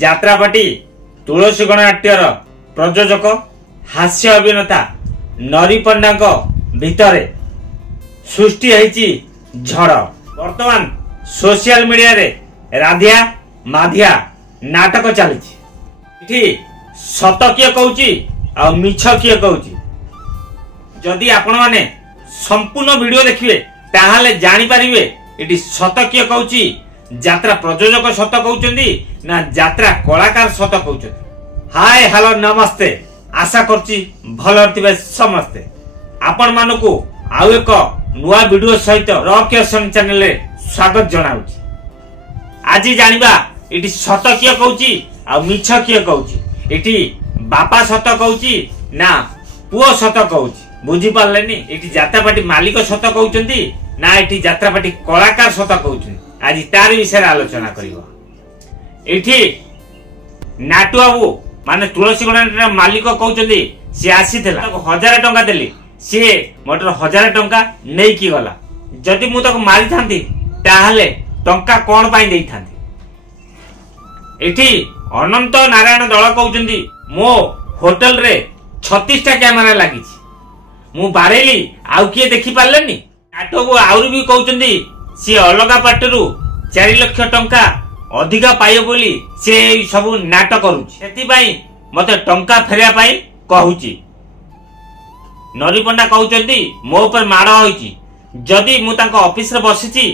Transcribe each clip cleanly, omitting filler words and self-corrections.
ଯାତ୍ରାପାଟି ତୁଳସୀ ଗଣନାଟ୍ୟର ପ୍ରଯୋଜକ ହାସ୍ୟ ଅଭିନେତା ନରୀ ପଣ୍ଡାଙ୍କ ଭିତରେ ସୃଷ୍ଟି ହେଇଛି ଝଡ଼। ବର୍ତ୍ତମାନ सोशल मीडिया रे राधिया माधिया नाटक चली सत किए कहूची आ मिछ किए कहूची। जदि आपण माने संपूर्ण वीडियो देखिए ताहाले जानि परिबे एटी सत किए कहूची, यात्रा प्रयोजक सत कहउचंदी ना यात्रा कलाकार सत कहउचंदी। हाय हेलो नमस्ते, आशा करची भल थिबे समस्ते। आपण मानकू आउ एक नुआ वीडियो सहित रॉक एक्शन चैनल रे स्वागत जनाउची। आज जानिबा एटी सत किए कहूची आ मिछ किए कहूची, एटी बापा सत कहूची ना पुओ सत कहूची। बुझी पारलेनी एटी यात्रापाटी मालिक सत कहउचंदी ना एटी यात्रापाटी कलाकार सत कहउचंदी। आज तार विषय आलोचना करिबो। एठी नाटू बाबू माने तुलसी गणनाट्य मालिक कहउचंदी से आसीथिला 1000 टंका देली, से मोटर 1000 टंका नै की गला। जदि मु तक मारि थांती ताहले टंका कोन पाई देई थांती। एठी अनंत नारायण दल कहउचंदी मो होटल रे 36 टा कैमरा लागी, मु बारेली आउ किए देखि पारलेनी। नाटो को आउर भी कहउचंदी से अलगा पाटरू 4 लाख टंका अधिका पाइयो बोली से सब नाटक करूची, सेति पई मते टंका फेरिया पई कहूची। नरी पंडा कहउचंदी मो ऊपर माड़ होईची। जदि मु तांको ऑफिस रे बसिची,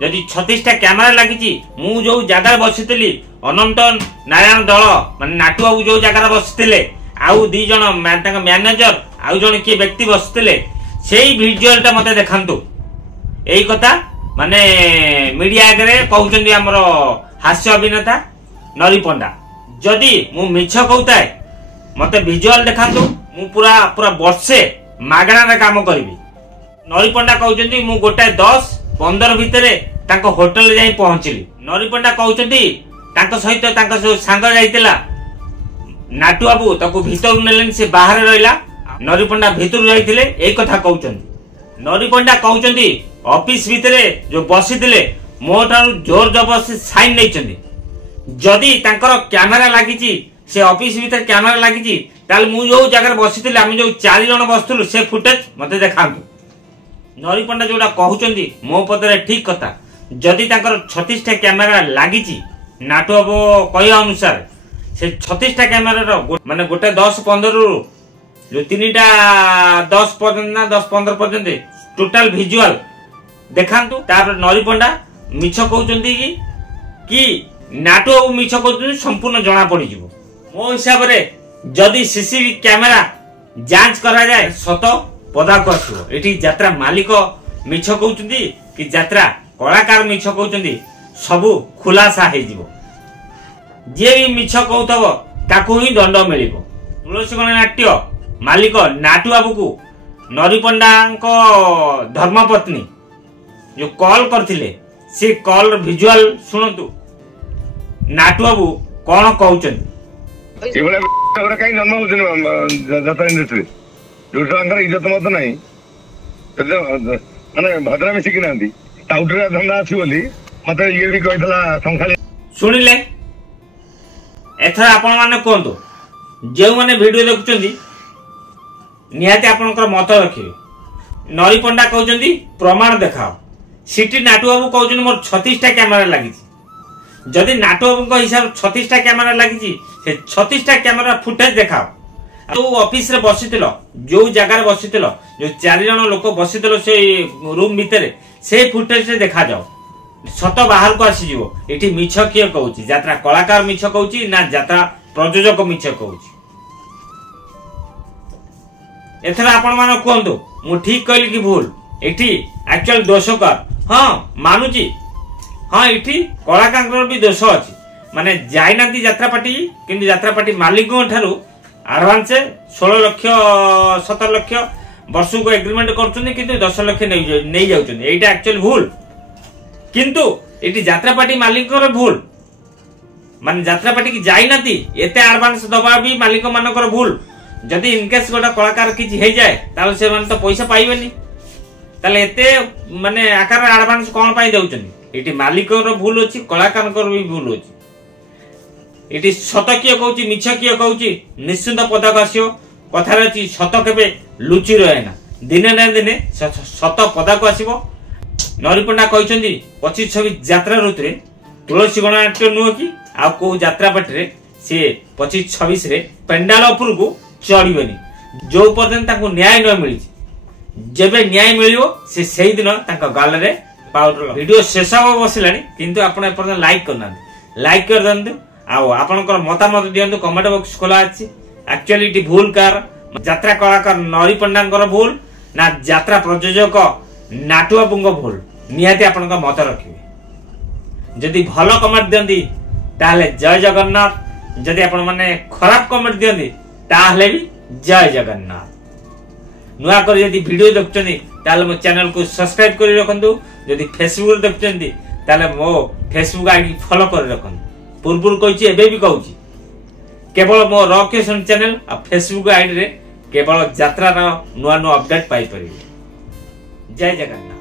जदि 36 टा कैमरा लागिची, मु जो जगह बसितली अनंत नारायण दल माने नाटू बाबू जो जगह बसितले आउ दी जण तांको मैनेजर आउ जण के व्यक्ति बसितले, सेही विजुअल टा मते देखांतु। एई कथा माने मीडिया आगे कहउचंदी हमर हास्य अभिनेता नरी पंडा। जदि मु मिछ कहउताय मते विजुअल देखांतु, मु पूरा पूरा वर्षे मागणा रे काम करबी। नरी पंडा कहउचंदी मु गोटाय 10-15 भितरे तांको होटल जाई पहुंचली। नरी पंडा कहउचंदी तांको सहित तांको संग जाईतिला नाटू बाबू, ताको भीतर नेलेन, से बाहर रहिला। नरी पंडा भीतर जाईतिले एई कथा कहउचंदी। नरी पंडा कहउचंदी ऑफिस भितरे जो बसितिले मोठारु जोर जबरदस्ती साइन नैचंदी। जदि तांकर कैमरा लागिची, से ऑफिस भीतर कैमरा लागिची, ताल मु जो जगह बसितिले आमे जो 4 जण बसतुलु से फुटेज मते देखांतु। नरी पंडा जोडा कहउचंदी मो पदरे ठीक कथा। जदि तांकर 36 टा कैमरा लागिची, नाटो बाबू कहया अनुसार से 36 टा कैमरा रो माने गोटे 10-15 रु जो 3टा 10 पर्यंत ना 10-15 पर्यंत टोटल विजुअल देखांतु। तापर नरी पंडा मिछ कहउचंदी कि नाटो बाबू मिछ कहउचंदी संपूर्ण जणा पड़ी जिवो। मो हिसाब रे जदि सीसीटीवी कैमरा जांच करा जाए सत पदा को आसो। एठी यात्रा मालिक मिछ कहउचंदी कि यात्रा कलाकार मिछ कहउचंदी, सबु खुलासा हे जिवो। जे भी मिछ कहउतब ताकू ही दंड मिलिबो। तुलसी गणनाट्य मालिक नाटू बाबू को नरी पंडांको धर्मपत्नी जो कॉल करथिले, से कॉल विजुअल सुनतु। नाटू बाबू कोन कहउचंदी एबले हमरा काई जन्म होजन जाता इंडस्ट्री जोटा अंदर इज्जत मत नाही माने भद्रा में सिकी नांदी टाउटरा धंदा अछि बोली मते ये भी कहथला संखाली सुनिले। एथर आपण माने कोंतो जे माने वीडियो देखुचंदी निहाती आपनकर मत रखिबे। नरी पंडा कहउचंदी प्रमाण देखाओ। सिटी नाटू बाबू कहउचंदी मोर 36 टा कैमरा लागिची। जदि नाटू बाबू को हिसाब 36 टा कैमरा लागिची, से 36 टा कैमरा फुटेज देखाओ। जो ऑफिस रे बसितिलो, जो जगह बसितिलो, जो 4 जण लोक बसितिलो से रूम भितरे, से फुटेज रे देखा जाओ। सत बाहर को आसी जीवो। एठी मिछ किए कहउची, यात्रा कलाकार मिछ कहउची ना यात्रा प्रयोजक मिछ कहउची। एथर आपण माने कोंतो मु ठीक कहली कि भूल। एठी एक्चुअल दोषकर हां मानुची। हां एठी कलाकार भी दोष अछि, माने जाइनाती यात्रापाटी, किंतु यात्रापाटी मालिक ठारू एडवांस 16 लाख 17 लाख वर्ष को एग्रीमेंट करछुनी, किंतु 10 लाख नै जाउछुनी। एटा एक्चुअल भूल। किंतु एटी यात्रापाटी मालिक भूल, माने यात्रापाटी की जाइनाती एते एडवांस दबा भी मालिक मानकर भूल। जदि इनकेस गोटा कलाकार किछि हे जाय ताले से माने तो पैसा पाइबेनी, ताले एते माने आकार एडवांस कोन पाई जाउछनी। एटी मालिक रो भूल अछि, कलाकार को भी भूल अछि। এটি সত কিଏ কହୁଛି ମିଛ କିଏ କହୁଛି ନିଶ୍ଚିନ୍ତ ପଦାକୁ ଆସିବ। କଥାରେ ଅଛି ସତ କେବେ ଲୁଚି ରହେ ନା, ଦିନେ ନା ଦିନେ ସତ ପଦାକୁ ଆସିବ। ନରିପଣ୍ଡା କହିଛନ୍ତି 25-26 ଯାତ୍ରା ଋତୁରେ ତୁଳସୀ ଗଣନାଟ୍ୟ ନୁହଁ କି ଆଉ କୋଉ ଯାତ୍ରା ପାର୍ଟିରେ ସେ 25-26 ରେ ପେଣ୍ଡାଲ ଉପରକୁ ଚଢିବେନି ଯୋଉ ପର୍ଯ୍ୟନ୍ତ ତାଙ୍କୁ ନ୍ୟାୟ ନ ମିଳିଛି। ଯେବେ ନ୍ୟାୟ ମିଳିବ ସେ ସେଇ ଦିନ ତାଙ୍କ ଗାଲରେ ପାଉଡର। ଭିଡିଓ ଶେଷ ହବ ବସିଲାଣି କିନ୍ତୁ ଆପଣ ଏପର୍ଯ୍ୟନ୍ତ ଲାଇକ୍ କରିନାହାନ୍ତି, ଲାଇକ୍ କରିଦିଅନ୍ତୁ ଆଉ ଆପଣଙ୍କର ମତାମତ ଦିଅନ୍ତୁ। କମେଣ୍ଟ ବକ୍ସ ଖୋଲା ଅଛି। ଆକ୍ଚୁଆଲି ଏଠି ଭୁଲ କାର, ଯାତ୍ରା କଳାକାର ନରିପଣ୍ଡାଙ୍କର ଭୁଲ ନା ଯାତ୍ରା ପ୍ରଯୋଜକ ନାଟୁ ବାବୁଙ୍କ ଭୁଲ, ନିହାତି ଆପଣଙ୍କ ମତ ରଖିବେ। ଯଦି ଭଲ କମେଣ୍ଟ ଦିଅନ୍ତି ତାହେଲେ ଜୟ ଜଗନ୍ନାଥ, ଯଦି ଆପଣ ମାନେ ଖରାପ କମେଣ୍ଟ ଦିଅନ୍ତି ତାହେଲେ ବି ଜୟ ଜଗନ୍ନାଥ। ନୂଆ କରି ଯଦି ଭିଡିଓ ଦେଖୁଛନ୍ତି ତାହେଲେ ମୋ ଚ୍ୟାନେଲ କୁ ସବସ୍କ୍ରାଇବ କରି ରଖନ୍ତୁ। ଯଦି ଫେସବୁକ ରେ ଦେଖୁଛନ୍ତି ତାହେଲେ ମୋ ଫେସବୁକ ଆଇଡି ଫଲୋ କରି ରଖନ୍ତୁ। ପୂର୍ବରୁ କହିଛି ଏବେ ବି କହୁଛି, କେବଳ ମୋ ରକେଶନ ଚ୍ୟାନେଲ ଆଉ ଫେସବୁକ ଆଇଡି ରେ କେବଳ ଯାତ୍ରାର ନୂଆ ନୂଆ ଅପଡେଟ ପାଇପାରିବେ। ଜୟ ଜଗନ୍ନାଥ।